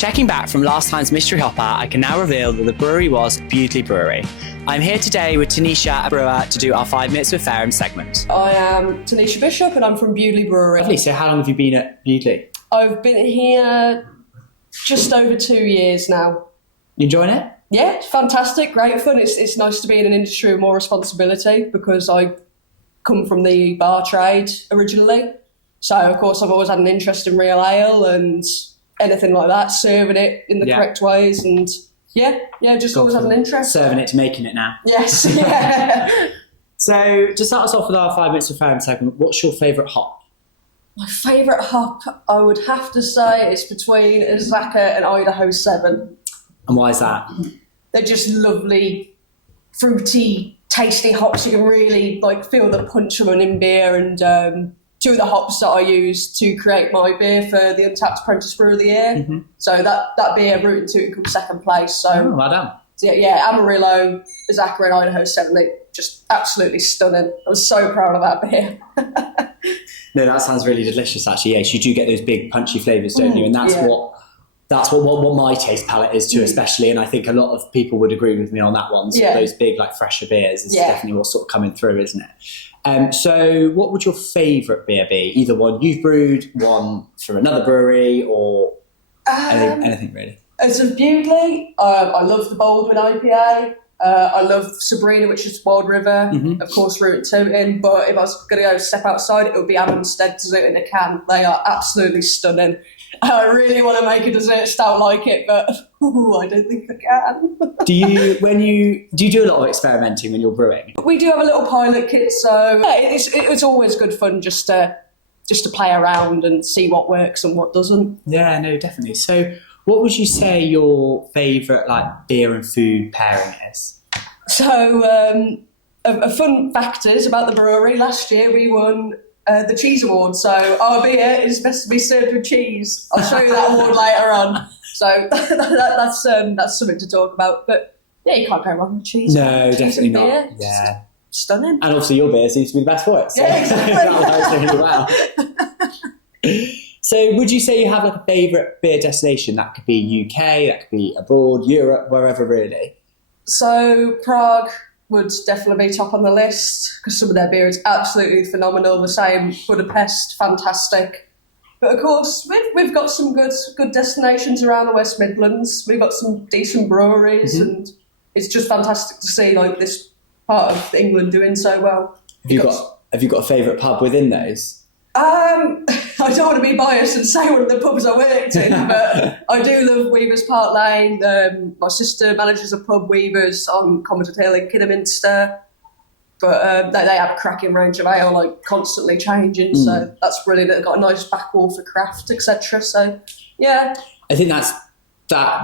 Checking back from last time's mystery hopper, I can now reveal that the brewery was Bewdley Brewery. I'm here today with Tanisha, a brewer, to do our 5 Minutes with Faram segment. I am Tanisha Bishop and I'm from Bewdley Brewery. Lovely. So how long have you been at Bewdley? I've been here just over 2 years now. You enjoying it? Yeah, it's fantastic, great fun. It's nice to be in an industry with more responsibility because I come from the bar trade originally. So, of course, I've always had an interest in real ale and anything like that, serving it in the correct ways. And, just always had an interest. Serving it to making it now. Yes, yeah. So, to start us off with our 5 Minutes with Faram segment, what's your favourite hop? My favourite hop, I would have to say, is between Zaka and Idaho 7. And why is that? They're just lovely, fruity, tasty hops. You can really feel the punch of them in beer. And two of the hops that I use to create my beer for the Untapped Apprentice Brewer of the Year. Mm-hmm. So that beer, Root and Toot, comes second place. So well done. So Amarillo, Zaka and Idaho 7, they just absolutely stunning. I was so proud of that beer. No, that sounds really delicious, actually. Yes, you do get those big punchy flavours, don't you? And that's what my taste palette is too, especially. And I think a lot of people would agree with me on that one. So those big, fresher beers is definitely what's sort of coming through, isn't it? So what would your favourite beer be? Either one you've brewed, one from another brewery, or anything really? As of Bewdley, I love the Baldwin IPA. I love Sabrina, which is Wild River, of course, Root and Tootin'. But if I was going to go step outside, it would be Amundsen Dessert in a can. They are absolutely stunning. I really want to make a dessert stout like it, but I don't think I can. Do you do a lot of experimenting when you're brewing? We do have a little pilot kit, so it's always good fun just to play around and see what works and what doesn't. Yeah, no, definitely. So, what would you say your favourite beer and food pairing is? So, a fun fact is about the brewery. Last year we won the Cheese Award. So our beer is best to be served with cheese. I'll show you that award later on. So that's something to talk about. But yeah, you can't go wrong with cheese. No, definitely not. Beer. Yeah, stunning. And also your beer seems to be the best for it. So yeah, exactly. Well. So would you say you have a favourite beer destination? That could be UK, that could be abroad, Europe, wherever really. So Prague would definitely be top on the list because some of their beer is absolutely phenomenal. The same, Budapest, fantastic. But of course, we've got some good destinations around the West Midlands. We've got some decent breweries, and it's just fantastic to see this part of England doing so well. Have you got a favourite pub within those? I don't want to be biased and say one of the pubs I worked in, but I do love Weavers Park Lane. My sister manages a pub, Weavers, on Commodore Hill in Kidderminster. But they have a cracking range of ale, constantly changing, so that's brilliant. They've got a nice back wall for craft, etc. So, yeah. I think that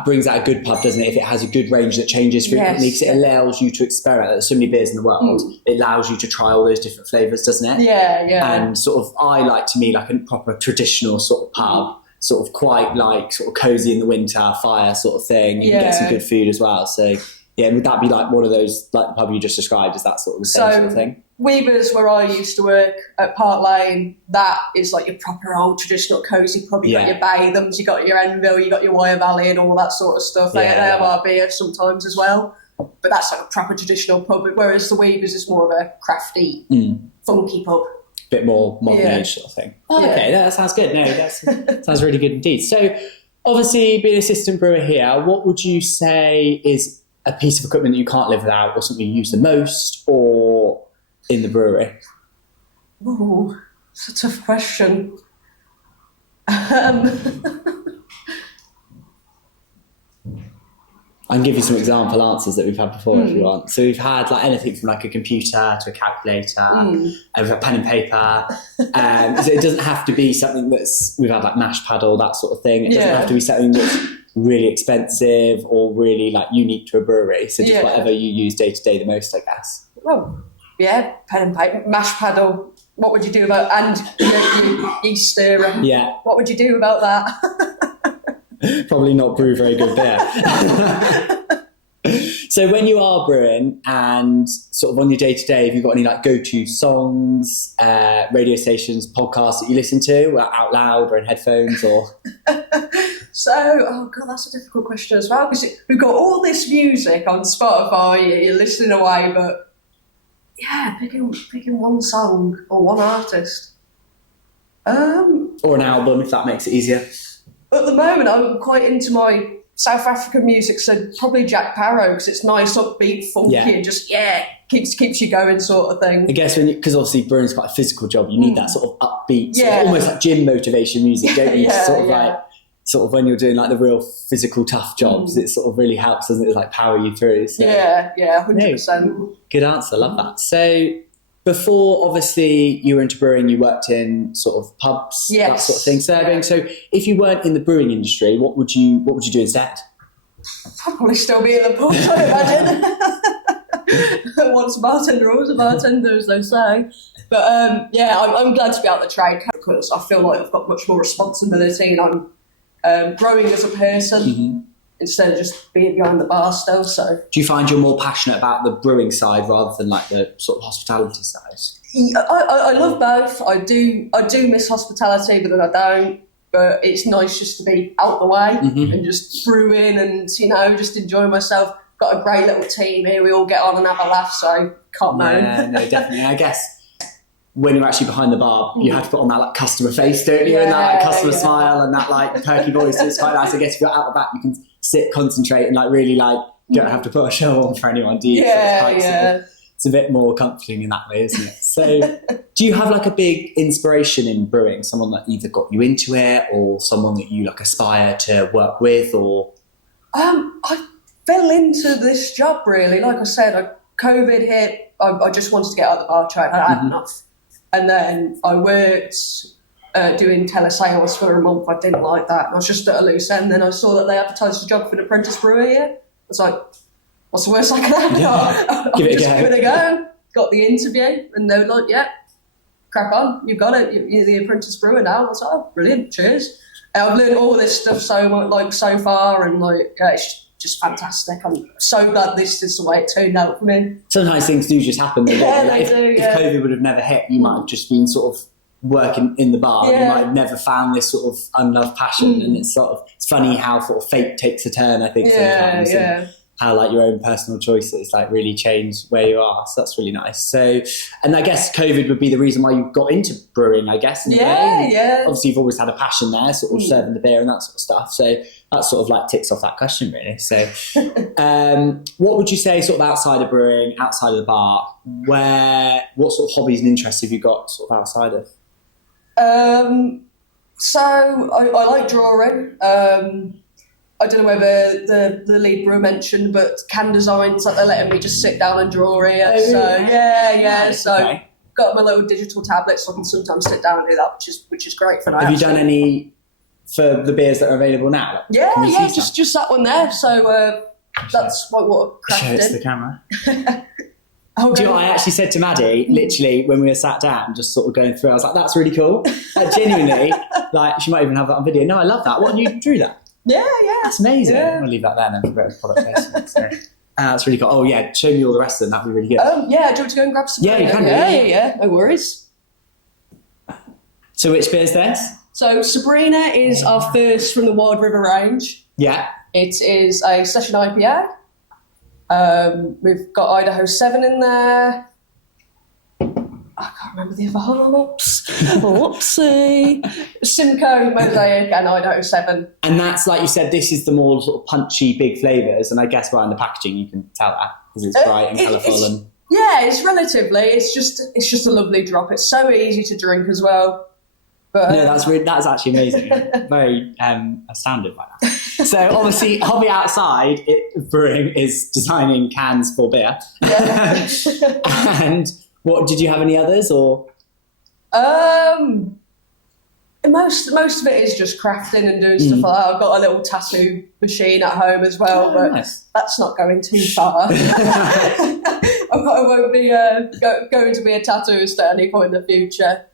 brings out a good pub, doesn't it? If it has a good range that changes frequently, because it allows you to experiment. There's so many beers in the world. It allows you to try all those different flavours, doesn't it? Yeah. And I like a proper traditional sort of pub, sort of quite sort of cosy in the winter, fire sort of thing. You can get some good food as well. So, yeah, would that be one of those, the pub you just described? Is that sort of the same sort of thing? Weavers, where I used to work at Park Lane, that is your proper old traditional cosy pub. You got your Bathams, you got your Enville, you got your Wyre Valley and all that sort of stuff. They have our beer sometimes as well. But that's a proper traditional pub, whereas the Weavers is more of a crafty, funky pub. Bit more modern age sort of thing. Oh, okay, that sounds good. No, that sounds really good indeed. So, obviously, being assistant brewer here, what would you say is a piece of equipment that you can't live without, or something you use the most, or in the brewery? Ooh, it's a tough question. I can give you some example answers that we've had before if you want. So we've had anything from a computer to a calculator, and we've had pen and paper. So it doesn't have to be something we've had mash paddle, that sort of thing. It doesn't have to be something that's really expensive or really unique to a brewery. So just whatever you use day to day the most, I guess. Well, yeah, pen and paper, mash paddle. What would you do about and your yeast stirrer? Yeah. What would you do about that? Probably not brew very good beer. So when you are brewing and sort of on your day-to-day, have you got any go-to songs, radio stations, podcasts that you listen to out loud or in headphones or? So, oh god, that's a difficult question as well, because we've got all this music on Spotify, you're listening away, but yeah, picking one song or one artist. Or an album, if that makes it easier. At the moment, I'm quite into my South African music, so probably Jack Parrow, because it's nice, upbeat, funky, and just keeps you going, sort of thing. I guess because obviously brewing's quite a physical job, you need that sort of upbeat, sort of almost like gym motivation music, don't you? Sort of when you're doing like the real physical tough jobs, it sort of really helps, doesn't it? Like power you through. So. Yeah, 100%. Good answer, love that. So before obviously you were into brewing, you worked in sort of pubs, that sort of thing, serving. So if you weren't in the brewing industry, what would you do instead? I'd probably still be in the pub, I imagine. Once a bartender, always a bartender, as they say. But I'm glad to be out of the trade, because I feel like I've got much more responsibility, and I'm growing as a person instead of just being behind the bar still. So, do you find you're more passionate about the brewing side rather than like the sort of hospitality side? I love both. I do miss hospitality, but then I don't. But it's nice just to be out the way and just brewing and just enjoy myself. Got a great little team here. We all get on and have a laugh, so can't moan. Yeah, no, definitely. I guess when you're actually behind the bar, you have to put on that like customer face, don't you? And that like customer smile and that like perky voice. So it's quite nice. I guess if you're out the back, you can sit, concentrate, and like really like don't have to put a show on for anyone, do you? It's a bit more comforting in that way, isn't it? So do you have like a big inspiration in brewing? Someone that either got you into it or someone that you like aspire to work with, or? I fell into this job really. Like I said, COVID hit. I just wanted to get out of the bar trade. I had enough. And then I worked doing telesales for a month. I didn't like that. I was just at a loose end. Then I saw that they advertised a job for an apprentice brewer here. I was like, what's the worst I can have? Yeah. Give it a go. Got the interview, and they were like, yeah, crack on. You've got it. You're the apprentice brewer now. I was like, oh, brilliant. Cheers. And I've learned all this stuff so far, and it's just fantastic. I'm so glad this is the way it turned out for me. Sometimes things do just happen. They do. If COVID would have never hit, you might have just been sort of working in the bar. You might have never found this sort of unloved passion, and it's funny how sort of fate takes a turn, I think, sometimes. And how like your own personal choices like really change where you are. So that's really nice. So, and I guess COVID would be the reason why you got into brewing, I guess, in a way. Yeah. Obviously you've always had a passion there, sort of serving the beer and that sort of stuff. So that sort of like ticks off that question really. So what would you say sort of outside of brewing, outside of the bar, what sort of hobbies and interests have you got sort of outside of? So I like drawing. I don't know whether the lead brewer mentioned, but can designs, like they're letting me just sit down and draw here. So got my little digital tablet, so I can sometimes sit down and do that, which is great for now. Have you done any for the beers that are available now? Yeah, just that one there. So that's what crafted. Show it to the camera. Do you know what I actually said to Maddie, literally, when we were sat down, just sort of going through, I was like, that's really cool. Like, genuinely, like, she might even have that on video. No, I love that. What, you drew that? Yeah. That's amazing. Yeah. I'll leave that there then for a bit of product placement. So, that's really cool. Oh, yeah, show me all the rest of them. That'd be really good. Do you want to go and grab some? Yeah, you can do. Yeah, no worries. So which beer's this? So Sabrina is our first from the Wild River range. Yeah. It is a session IPA. We've got Idaho 7 in there. I can't remember the other hops. Whoopsie. Simcoe, Mosaic, and Idaho 7. And that's, like you said, this is the more sort of punchy, big flavours. And I guess by in the packaging you can tell that because it's bright and colourful. Yeah, it's relatively. It's just a lovely drop. It's so easy to drink as well. But, no, that's actually amazing. Very astounded by that. So obviously, hobby outside brewing is designing cans for beer. Yeah. And what did you have any others or? Most of it is just crafting and doing stuff like that. I've got a little tattoo machine at home as well, but that's not going too far. I won't be going to be a tattooist at any point in the future.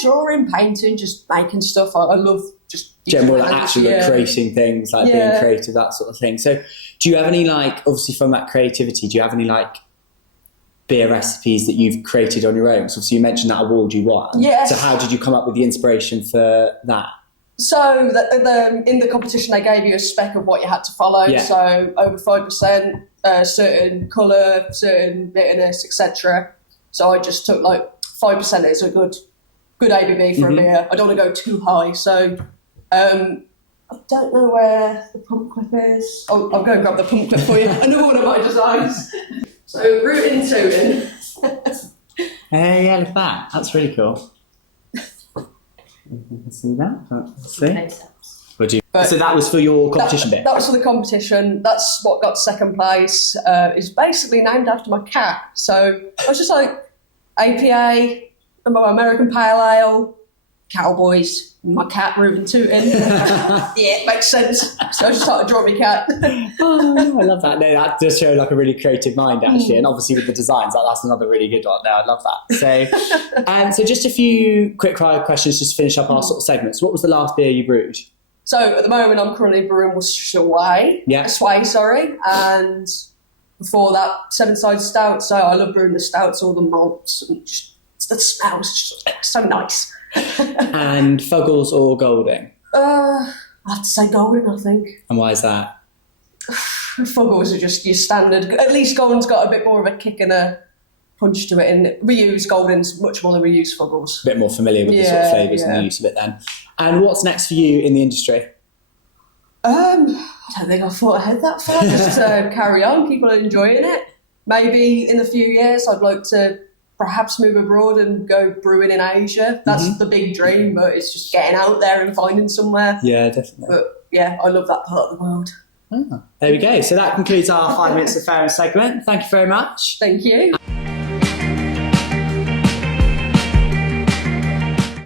Drawing, painting, just making stuff. I love just general actually creating things, like being creative, that sort of thing. So do you have any, like, obviously from that creativity, do you have any like beer recipes that you've created on your own? So obviously you mentioned that award you won. Yes. So how did you come up with the inspiration for that? So in the competition, they gave you a spec of what you had to follow. Yeah. So over 5%, certain colour, certain bitterness, etc. So I just took like 5% is a good ABV for a beer. I don't want to go too high. So I don't know where the pump clip is. Oh, I'll go and grab the pump clip for you. Another one of my designs. So rooting and tooting. Hey, yeah, look at that. That's really cool. You can see that. Let's see. Would you? So that was for your competition bit? That was for the competition. That's what got second place. It's basically named after my cat. So I was just like, APA, American Pale Ale, Cowboys, my cat rooting tooting. Yeah, it makes sense. So I just started drawing my cat. Oh, I love that. No, that does show like a really creative mind actually, and obviously with the designs, that's another really good one. No, I love that. So just a few quick fire questions just to finish up our sort of segments. What was the last beer you brewed? So at the moment, I'm currently brewing with Sway. Yeah. Sway, sorry. And before that, 7-side stout. So I love brewing the stouts, all the malts, and just, the smells just so nice. And Fuggles or Golding? I'd have to say Golding, I think. And why is that? Fuggles are just your standard. At least Golding's got a bit more of a kick and a punch to it. And we use Golding's much more than we use Fuggles. A bit more familiar with the sort of flavours and the use of it then. And what's next for you in the industry? I don't think I thought ahead that far. Just carry on. People are enjoying it. Maybe in a few years I'd like to perhaps move abroad and go brewing in Asia. That's the big dream, but it's just getting out there and finding somewhere. Yeah, definitely. But yeah, I love that part of the world. Oh, there we go. So that concludes our 5 minutes of Faram segment. Thank you very much. Thank you.